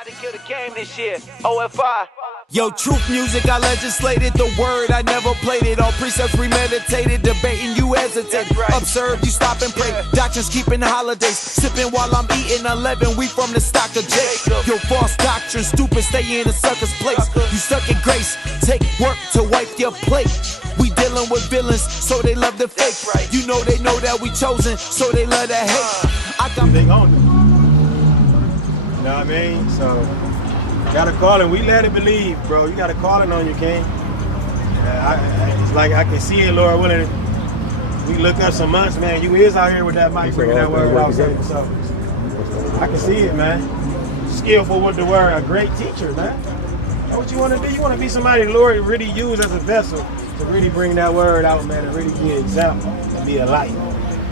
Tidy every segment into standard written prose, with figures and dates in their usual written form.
About to kill the game this year. O.F.I. Yo, truth music, I legislated the word, I never played it. All precepts premeditated, debating, you hesitate. Right. Observe, you stop and pray. Doctrines keeping holidays, sipping while I'm eating 11. We from the stock of Jacob. Yo, false doctrine, stupid, stay in a sucker's place. You stuck in grace, take work to wipe your plate. We dealing with villains, so they love the fake. Right. You know they know that we chosen, so they love the hate. I got big on them. You know what I mean? So, gotta call it. We let it believe, bro. You gotta call it on you, King. It's like I can see it, Lord willing. We look up some months, man. You is out here with that mic bringing that word out. So I can see it, man. Skillful with the word, a great teacher, man. That's what you want to do. You want to be somebody the Lord really use as a vessel to really bring that word out, man, and really be an example and be a light.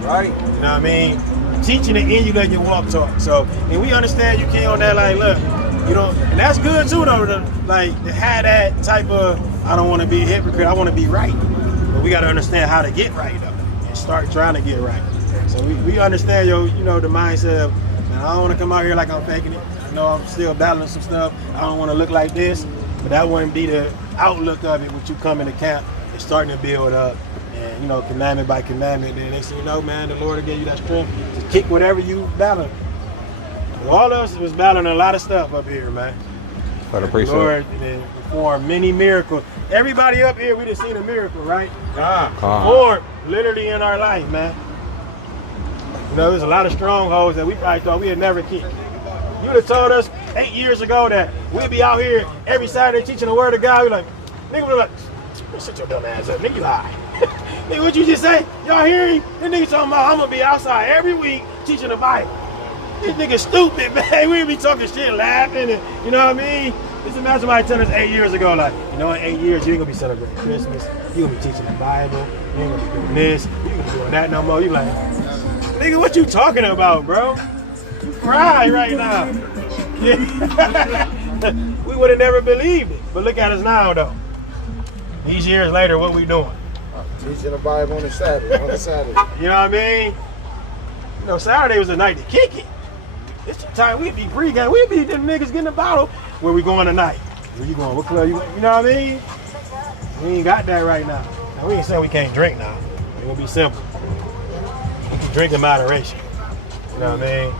Right? You know what I mean? Teaching it in you, let your walk talk. So, and we understand you can't on that, like, look, you know, and that's good too, though, to have that type of, I don't want to be a hypocrite, I want to be right. But we got to understand how to get right, though, and start trying to get right. So we understand, you know, the mindset of, man, I don't want to come out here like I'm faking it. I know I'm still battling some stuff. I don't want to look like this, but that wouldn't be the outlook of it when you come into camp and starting to build up. And, you know, commandment by commandment, then they say, you know, man, the Lord will give you that strength to kick whatever you battle. All of us was battling a lot of stuff up here, man. For the Lord performed many miracles. Everybody up here, we just seen a miracle, right? Performed literally in our life, man. You know, there's a lot of strongholds that we probably thought we'd never keep. You would have told us 8 years ago that we'd be out here every Saturday teaching the word of God. We're like, nigga, we're like, shut your dumb ass up, nigga, you lie. Nigga, what you just say? Y'all hearing? This nigga talking about I'm gonna be outside every week teaching the Bible. This nigga stupid, man. We be talking shit, laughing, and you know what I mean? Just imagine somebody telling us 8 years ago, like, you know, in 8 years you ain't gonna be celebrating Christmas. You gonna be teaching the Bible. You ain't gonna be doing this. You ain't gonna be doing that no more. You like, nigga, what you talking about, bro? You cry right now. Yeah. We would have never believed it, but look at us now, though. These years later, what we doing? Teaching the Bible on the Saturday. You know what I mean? You know, Saturday was the night to kick it. It's the time we'd be pregame. We'd be them niggas getting a bottle. Where we going tonight? Where you going? What club you going? You know what I mean? We ain't got that right now. Now we ain't saying we can't drink now. It's gonna be simple. We can drink in moderation. You know what I mean?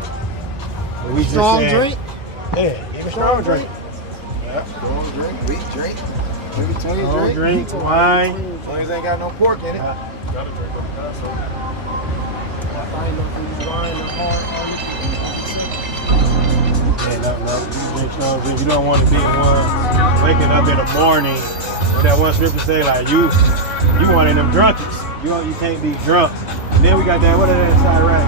But we Strong just saying, drink? Yeah, even strong drink. Yeah, strong drink, weak drink. Strong drink, wine. As long as they ain't got no pork in it. Gotta drink up that, so. Yeah, no. Drink strong drink. You don't want to be one waking up in the morning with that one scripture say like you one of them drunkies. You can't be drunk. And then we got that, what is that inside right?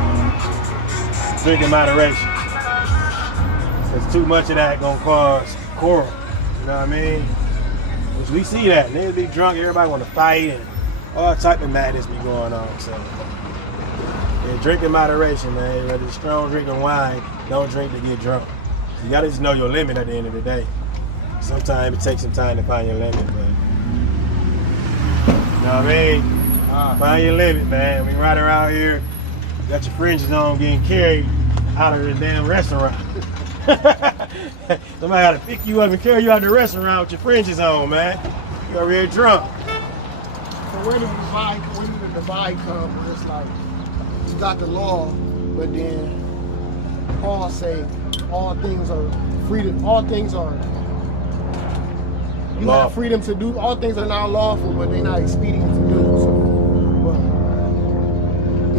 Drink in moderation. Because too much of that gonna cause quarrel. You know what I mean? Because we see that. Niggas be drunk, everybody want to fight and all type of madness be going on. So yeah, drink in moderation, man. Whether it's strong drinking wine, don't drink to get drunk. You gotta just know your limit at the end of the day. Sometimes it takes some time to find your limit, but you know what I mean? Find your limit, man. We riding around here, got your fringes on, getting carried out of the damn restaurant. Somebody gotta pick you up and carry you out of the restaurant with your fringes on, man. You're already drunk. So where did the divide come? Where it's like you got the law, but then Paul say all things are freedom. All things are you have freedom to do. All things are not lawful, but they're not expedient to do. So, but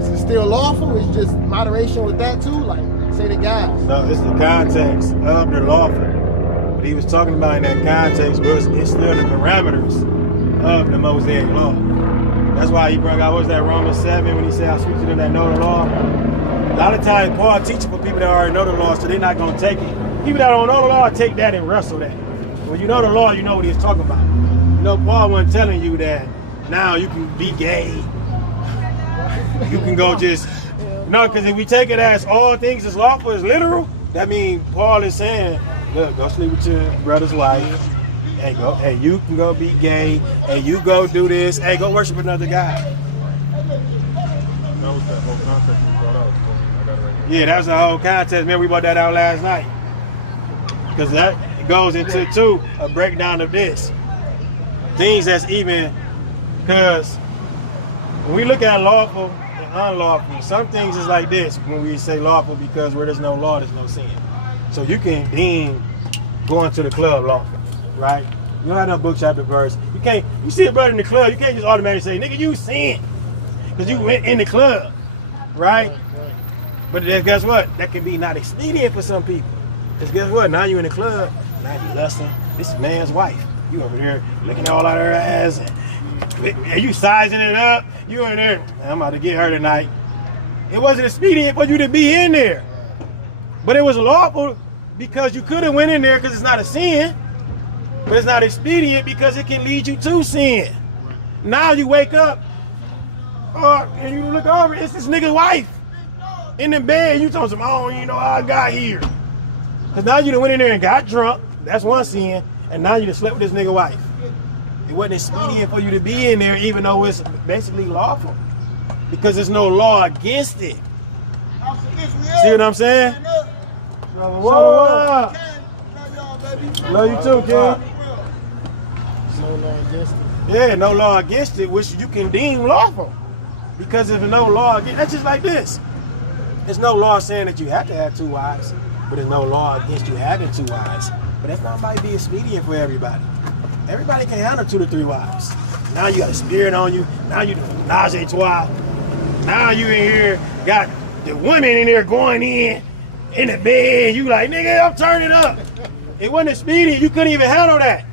is it still lawful? It's just moderation with that too. Like say the guys. No, it's the context of the lawful. What he was talking about in that context was it's still the parameters of the Mosaic law. That's why he brought out, what's that, Romans 7, when he said, I speak to them that know the law. A lot of times, Paul teaches for people that already know the law, so they're not going to take it. People that don't know the law, take that and wrestle that. When you know the law, you know what he's talking about. You know, Paul wasn't telling you that now you can be gay. You can go just, no, because if we take it as all things is lawful, is literal, that means Paul is saying, look, go sleep with your brother's wife. Hey, you can go be gay. Hey, you go do this. Hey, go worship another guy. That was that whole context you brought out. I got it right here. Yeah, that was the whole context. Remember, we brought that out last night. Because that goes into too a breakdown of this. Things that's even, because when we look at lawful and unlawful, some things is like this when we say lawful, because where there's no law, there's no sin. So you can deem going to the club lawful, right? You don't have no book, chapter, verse. You see a brother in the club, you can't just automatically say, nigga, you sin. Because you went in the club, right? But guess what? That can be not expedient for some people. Because guess what? Now you in the club, now you lusting. This is man's wife. You over there looking all out of her ass. And you sizing it up. You in there, I'm about to get her tonight. It wasn't expedient for you to be in there. But it was lawful because you could have went in there because it's not a sin. But it's not expedient because it can lead you to sin. Now you wake up and you look over, it's this nigga's wife in the bed. You told him, I don't even know how I got here. Because now you done went in there and got drunk. That's one sin. And now you done slept with this nigga wife. It wasn't expedient for you to be in there even though it's basically lawful. Because there's no law against it. See what I'm saying? Whoa. Love you too, King. No law against it. Yeah, no law against it, which you can deem lawful. Because if there's no law against, that's just like this. There's no law saying that you have to have 2 wives, but there's no law against you having 2 wives. But that's not might be expedient for everybody. Everybody can handle 2 to 3 wives. Now you got a spirit on you. Now you menage a trois. Now you in here got the women in there going in the bed. You like, nigga, I'm turning up. It wasn't expedient. You couldn't even handle that.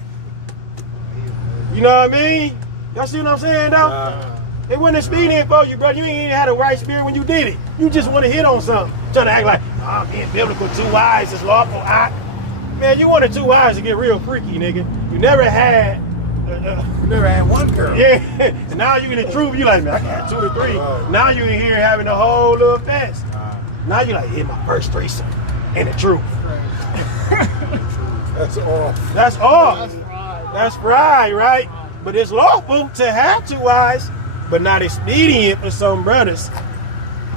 You know what I mean? Y'all see what I'm saying, though? It wasn't expedient for you, bro. You ain't even had a right spirit when you did it. You just want to hit on something. Trying to act like, oh, I'm being biblical, 2 wives is lawful. Man, you wanted 2 wives to get real freaky, nigga. You never had... you never had 1 girl. Yeah. And now you in the truth, you like, man, I got 2 or 3. Now you in here having a whole little fest. Now you like, hit my first threesome in the truth. That's off. That's off. That's pride, right? But it's lawful to have 2 wives, but not expedient for some brothers.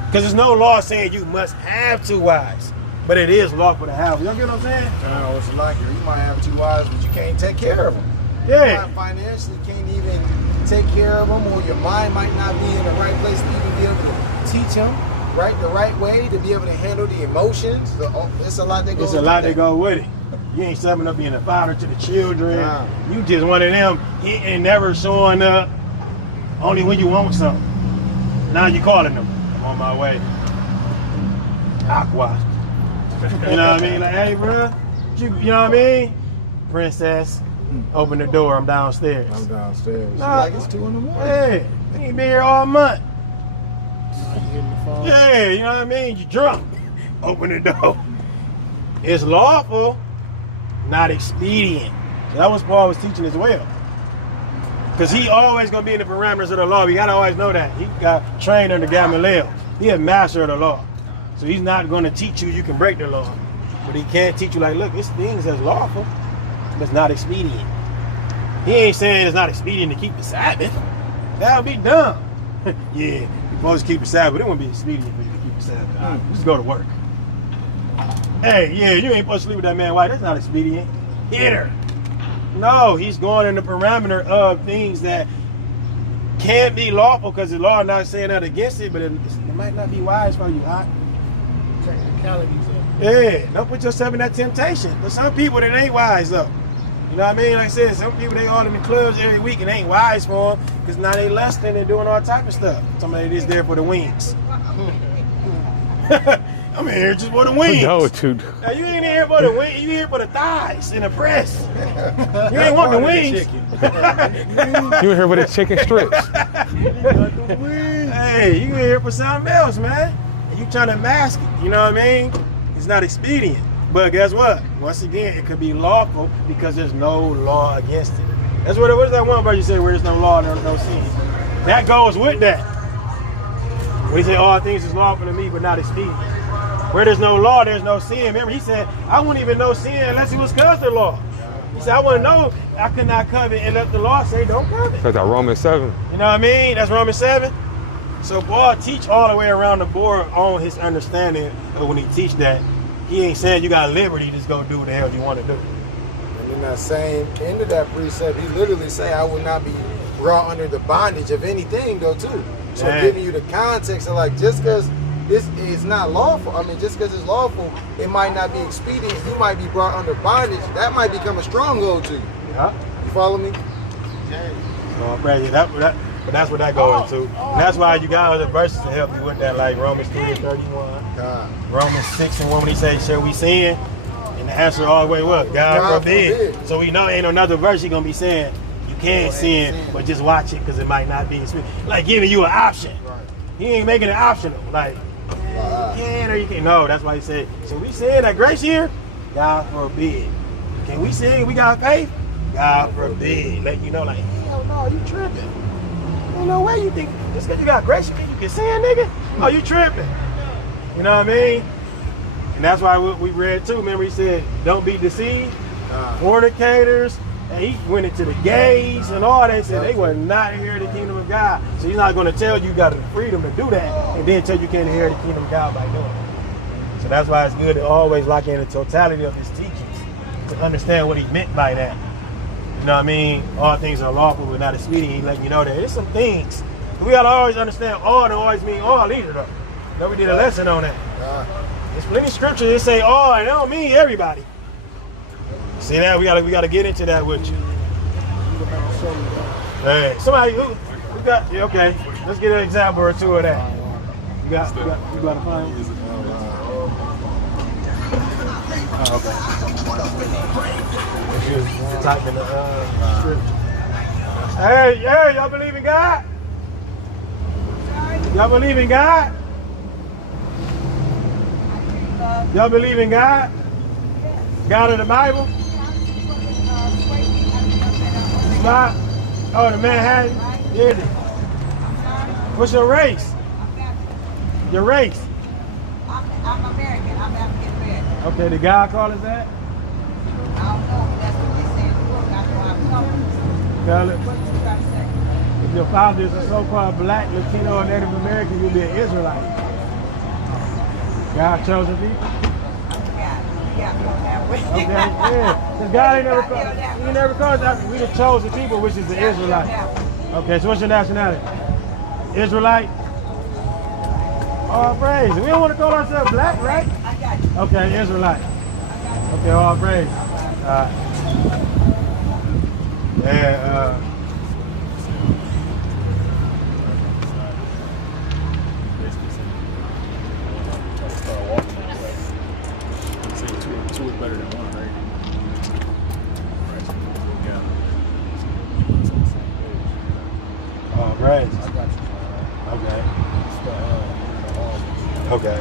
Because there's no law saying you must have 2 wives. But it is lawful to have. Y'all get what I'm saying? No, it's like you might have 2 wives, but you can't take care of them. Yeah. You financially can't even take care of them, or your mind might not be in the right place to even be able to teach them the right way, to be able to handle the emotions. It's a lot that goes. It's a lot that go with it. You ain't stepping up being a father to the children. Nah. You just one of them hitting, never showing up, only when you want something. Now you calling them. I'm on my way. Aqua. You know what I mean? Like, hey, bro, you know what I mean? Princess, open the door. I'm downstairs. I'm downstairs. Nah, like it's 2 in the morning. Hey, you ain't been here all month. Yeah, you know what I mean? You drunk. Open the door. It's lawful, not expedient. That was Paul was teaching as well. Because he always going to be in the parameters of the law. We got to always know that. He got trained under Gamaliel. He a master of the law. So he's not going to teach you can break the law. But he can teach you like, look, it's things that's lawful, but it's not expedient. He ain't saying it's not expedient to keep the Sabbath. That would be dumb. Yeah, you're supposed to keep the Sabbath, but it wouldn't be expedient for you to keep the Sabbath. Just go to work. Hey, yeah, you ain't supposed to sleep with that man wife. That's not expedient. Hit her. No, he's going in the parameter of things that can be lawful because the law not saying that against it, but it might not be wise for you, huh? Technicalities of Yeah, don't put yourself in that temptation. But some people, that ain't wise, though. You know what I mean? Like I said, some people, they all in the clubs every week and ain't wise for them because now they lusting and doing all type of stuff. Somebody just there for the wings. I'm in here just for the wings. No, dude. Now, you ain't here for the wings. You here for the thighs and the breasts. You ain't want the wings. You in here with the chicken strips. Hey, you here for something else, man. You trying to mask it, you know what I mean? It's not expedient. But guess what? Once again, it could be lawful because there's no law against it. That's what is that one verse you say where there's no law, no sin? That goes with that. When he said all things is lawful to me, but not expedient. Where there's no law, there's no sin. Remember, he said, I wouldn't even know sin unless it was because of the law. He said, I wouldn't know I could not covet and let the law say don't covet. That's Romans 7. You know what I mean? That's Romans 7. So Paul teach all the way around the board on his understanding of when he teach that he ain't saying you got liberty to just go do what the hell you want to do. And in that same end of that precept, he literally say, I will not be brought under the bondage of anything though too. So giving you the context of like, just because this is not lawful, I mean, just because it's lawful, it might not be expedient. You might be brought under bondage. That might become a stronghold to you. Yeah. You follow me? So, but that's what that goes into. And that's why you got other verses to help you with that, like Romans 3:31. Romans 6:1 when he says, shall we sin? And the answer always what? God forbid. So we know ain't another verse he gonna be saying you can't sin, but just watch it because it might not be like giving you an option. He ain't making it optional. Like you can or you can't. No, that's why he said, so we sin that grace here? God forbid. Can we sin? We got faith? God forbid. Let you know, like, hell no, you tripping. Ain't no way you think just because you got grace you think you can sin, nigga? Oh, you tripping. You know what I mean? And that's why we read too. Remember he said, don't be deceived. Fornicators. And he went into the gays and all that. Said they were not inherit the kingdom of God. So he's not going to tell you got the freedom to do that and then tell you can't inherit the kingdom of God by doing it. So that's why it's good to always lock in the totality of his teachings to understand what he meant by that. You know what I mean? All things are lawful but not expedient. He letting you know that there's some things. We got to always understand all don't always mean all either though. Know we did a lesson on that. There's plenty of scriptures that say all and it don't mean everybody. See that? We gotta get into that with you. Hey, somebody who got okay. Let's get an example or two of that. You got to find it? Oh, okay. She was typing the scripture. Hey, y'all believe in God? Y'all believe in God? Y'all believe in God? God of the Bible? Not? Oh, the Manhattan? Yeah. What's your race? Your race? I'm American. I'm African American. Okay, did God call us that? I don't know. That's what they say in the book. I know I'm Tell it. What you got to say? If your father is a so-called black, Latino, or Native American, you'll be an Israelite. God chose a people. Okay, yeah. Because God ain't never called, he never called us. We the chosen people, which is the Israelite. Okay, so what's your nationality? Israelite? All praise. We don't want to call ourselves black, right? Okay, Israelite. Okay, all praise. Two is better than one, right? All praise. I got you. Okay. Okay.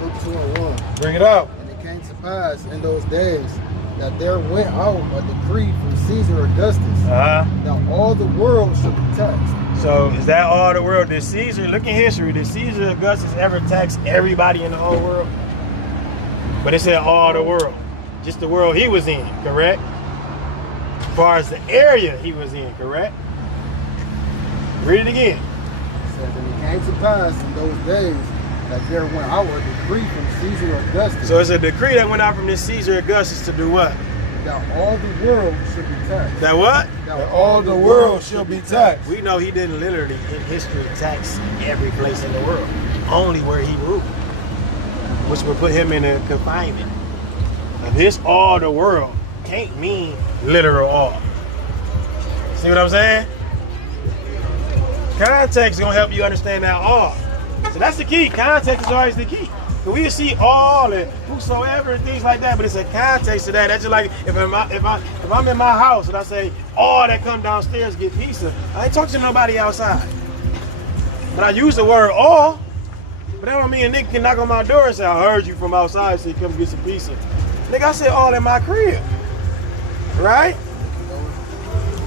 Luke 2:1. Bring it up. And it came to pass in those days that there went out a decree from Caesar Augustus that all the world should be taxed. So is that all the world? Did Caesar, look in history, did Caesar Augustus ever tax everybody in the whole world? But it said all the world. Just the world he was in, correct? As far as the area he was in, correct? Read it again. It says, and it came to pass in those days that there went out a decree from Caesar Augustus. So it's a decree that went out from this Caesar Augustus to do what? That all the world should be taxed. That what? That all the world should be taxed. We know he didn't literally in history tax every place in the world. Only where he ruled. Which would put him in a confinement. Of his all the world can't mean literal all. See what I'm saying? Context is gonna help you understand that all. So that's the key. Context is always the key. We see all and whosoever and things like that, but it's a context to that. That's just like if I'm in my house and I say all that come downstairs get pizza, I ain't talking to nobody outside. But I use the word all, but that don't mean a nigga can knock on my door and say, I heard you from outside, so you come get some pizza. Nigga, I said all in my crib. Right?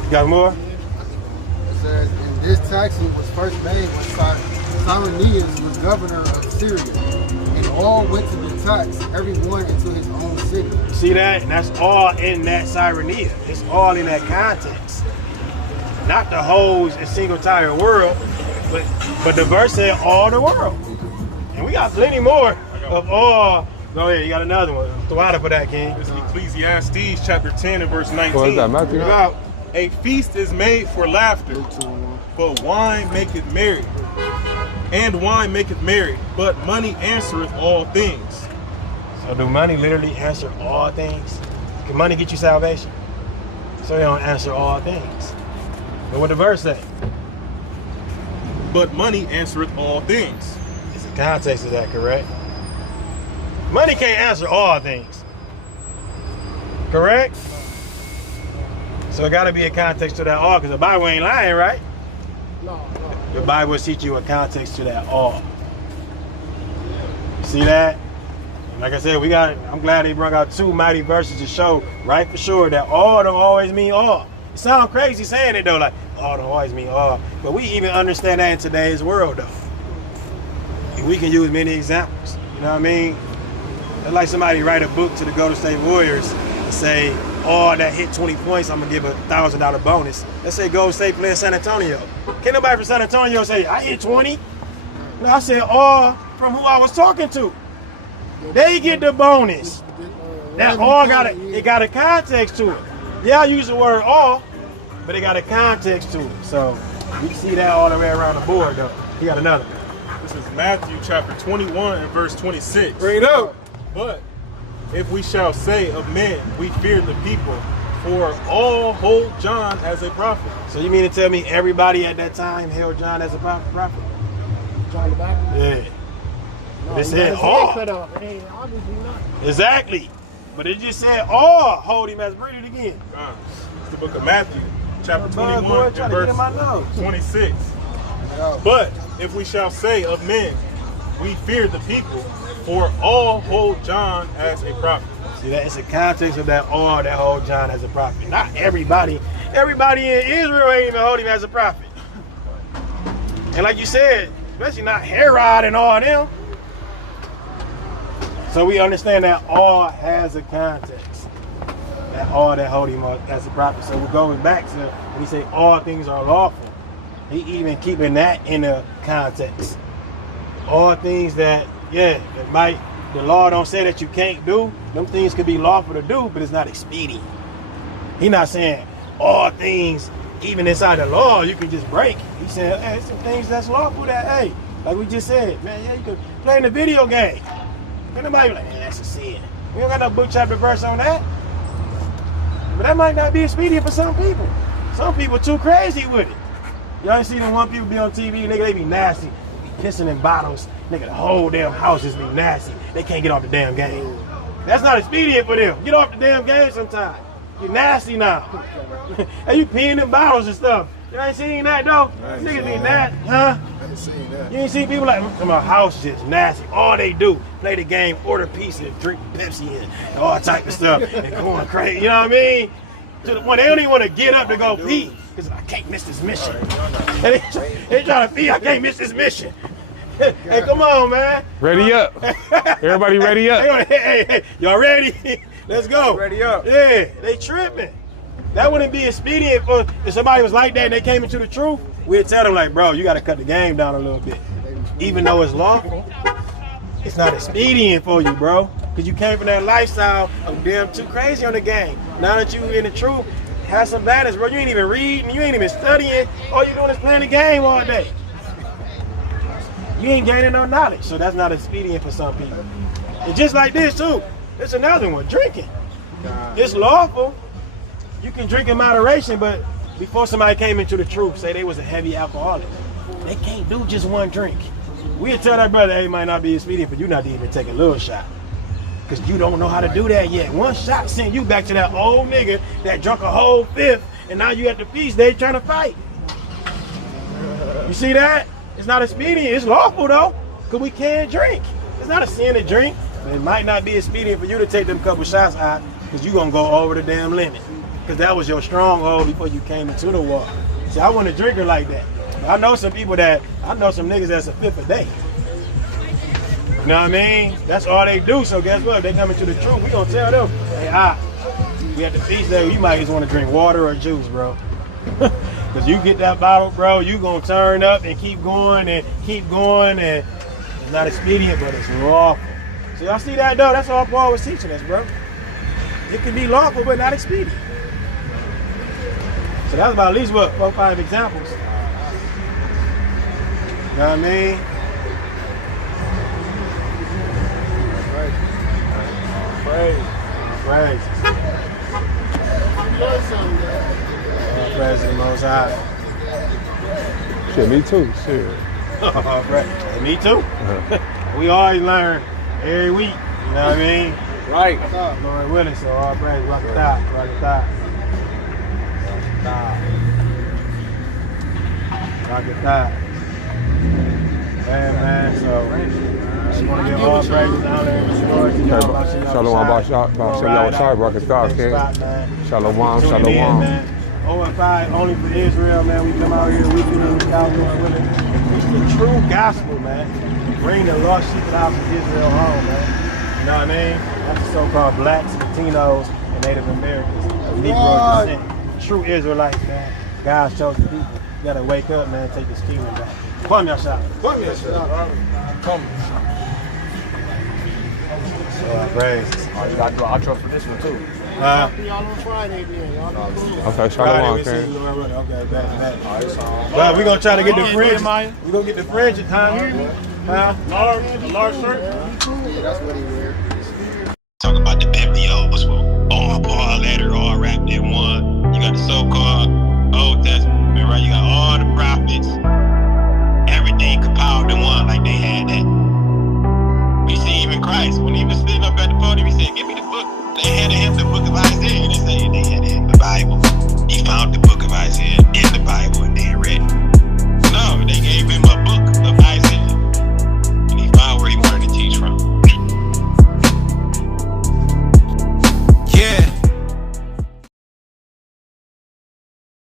You got more? It says, and this taxing was first made when Cyrenius was governor of Syria. And all went to be taxed, everyone into his own city. See that? And that's all in that Cyrenia. It's all in that context. Not the whole single entire world, but the verse said all the world. And we got plenty more of all Go ahead, you got another one. Throw out for that, King. This is Ecclesiastes chapter 10 and verse 19. What is that, Matthew? Out. A feast is made for laughter, but wine maketh merry. And wine maketh merry, but money answereth all things. So do money literally answer all things? Can money get you salvation? So they don't answer all things. But what the verse say? But money answereth all things. Is the context of that correct? Money can't answer all things. Correct? So it gotta be a context to that all, because the Bible ain't lying, right? No. The Bible will teach you a context to that all. See that? And like I said, I'm glad they brought out 2 mighty verses to show, right for sure, that all don't always mean all. It sounds crazy saying it though, like all don't always mean all. But we even understand that in today's world though. And we can use many examples. You know what I mean? It's like somebody write a book to the Golden State Warriors and say, oh, that hit 20 points, I'm gonna give a $1,000 bonus. Let's say Golden State playing San Antonio. Can't nobody from San Antonio say, I hit 20? No, I said, oh, from who I was talking to. They get the bonus. That all got a context to it. Yeah, I use the word all, but it got a context to it. So you can see that all the way around the board though. You got another. This is Matthew chapter 21 and verse 26. Bring it up. But if we shall say of men, we fear the people, for all hold John as a prophet. So you mean to tell me everybody at that time held John as a prophet? John the Baptist? Yeah. No, It said his head all. cut off. Hey, obviously not. Exactly. But it just said all hold him as. Read it again. It's the book of Matthew, chapter 21 boy, and trying to get in my nose. verse 26. But if we shall say of men, we fear the people, for all hold John as a prophet. See, that it's a context of that all that hold John as a prophet. Not everybody. Everybody in Israel ain't even hold him as a prophet. And like you said, especially not Herod and all them. So we understand that all has a context. That all that hold him as a prophet. So we're going back to when he say all things are lawful. He even keeping that in the context. All things that, the law don't say that you can't do. Them things could be lawful to do, but it's not expedient. He not saying all things, even inside the law, you can just break. He said, hey, some things that's lawful that, hey, like we just said, man, yeah, you could play in the video game. Can nobody be like, man, that's a sin. We don't got no book, chapter, verse on that. But that might not be expedient for some people. Some people too crazy with it. Y'all ain't seen them one people be on TV, nigga, they be nasty. Be pissing in bottles. Nigga, the whole damn house just be nasty. They can't get off the damn game. That's not expedient for them. Get off the damn game sometime. You nasty now. Hey, you peeing in bottles and stuff. You ain't seen that though? Niggas be nasty, huh? I ain't seen that. You ain't seen people like, my house just nasty. All they do, play the game, order pizza, drink Pepsi and all type of stuff. And going crazy, you know what I mean? To the point they don't even want to get up to go pee. Because I can't miss this mission. And they trying to pee, I can't miss this mission. Hey, come on, man. Ready up. Everybody ready up. Hey, y'all ready? Let's go. Ready up. Yeah, they tripping. That wouldn't be expedient for if somebody was like that and they came into the truth. We'd tell them like, bro, you got to cut the game down a little bit. Even though it's lawful, it's not expedient for you, bro. Because you came from that lifestyle of damn too crazy on the game. Now that you in the truth, have some balance, bro. You ain't even reading, you ain't even studying. All you doing is playing the game all day. You ain't gaining no knowledge, so that's not expedient for some people. And just like this too, it's another one, drinking. It's lawful. You can drink in moderation, but before somebody came into the truth, say they was a heavy alcoholic, they can't do just one drink. We'll tell that brother, hey, it might not be expedient for you not to even take a little shot. Because you don't know how to do that yet. One shot sent you back to that old nigga that drunk a whole fifth, and now you at the feast day trying to fight. You see that? It's not expedient. It's lawful though, because we can't drink. It's not a sin to drink, but it might not be expedient for you to take them couple shots out, because you're going to go over the damn limit. Because that was your stronghold before you came into the water. See, I want a drinker like that. I know some niggas that's a fifth a day. You know what I mean? That's all they do. So guess what? If they come into the truth, we gonna tell them, hey, we at the feast day, you might just want to drink water or juice, bro. Because you get that bottle, bro, you gonna turn up and keep going, and it's not expedient, but it's lawful. So y'all see that though? That's all Paul was teaching us, bro. It can be lawful, but not expedient. So that's about at least what 4 or 5 examples. You know what I mean? Praise. Praise the Most High. Shit, me too. Shit. Right. Me too. We always learn every week. You know what I mean? Right. Lord willing, so all praise, rock the top. Man, so I just want to give all praise and honor and glory to y'all. Shalom, Bashar, rock the top, King. Shalom. O.F.I only for Israel, man. We come out here week in and week out, Lord willing, and preach the true gospel, man. Bring the lost sheep of the house of Israel home, man. You know what I mean? That's the so-called blacks, Latinos, and Native Americans, Negro descent. True Israelites, man. God's chosen people. You gotta wake up, man, take this kingdom back. Come your shot. Come. So I praise. Oh, you gotta do an outro for this one too. Y'all on Friday then. Y'all Okay, Shalom, King. Well, we're gonna try to get the fringe. We're gonna get the fringe at time. A large shirt. Yeah, that's what he was.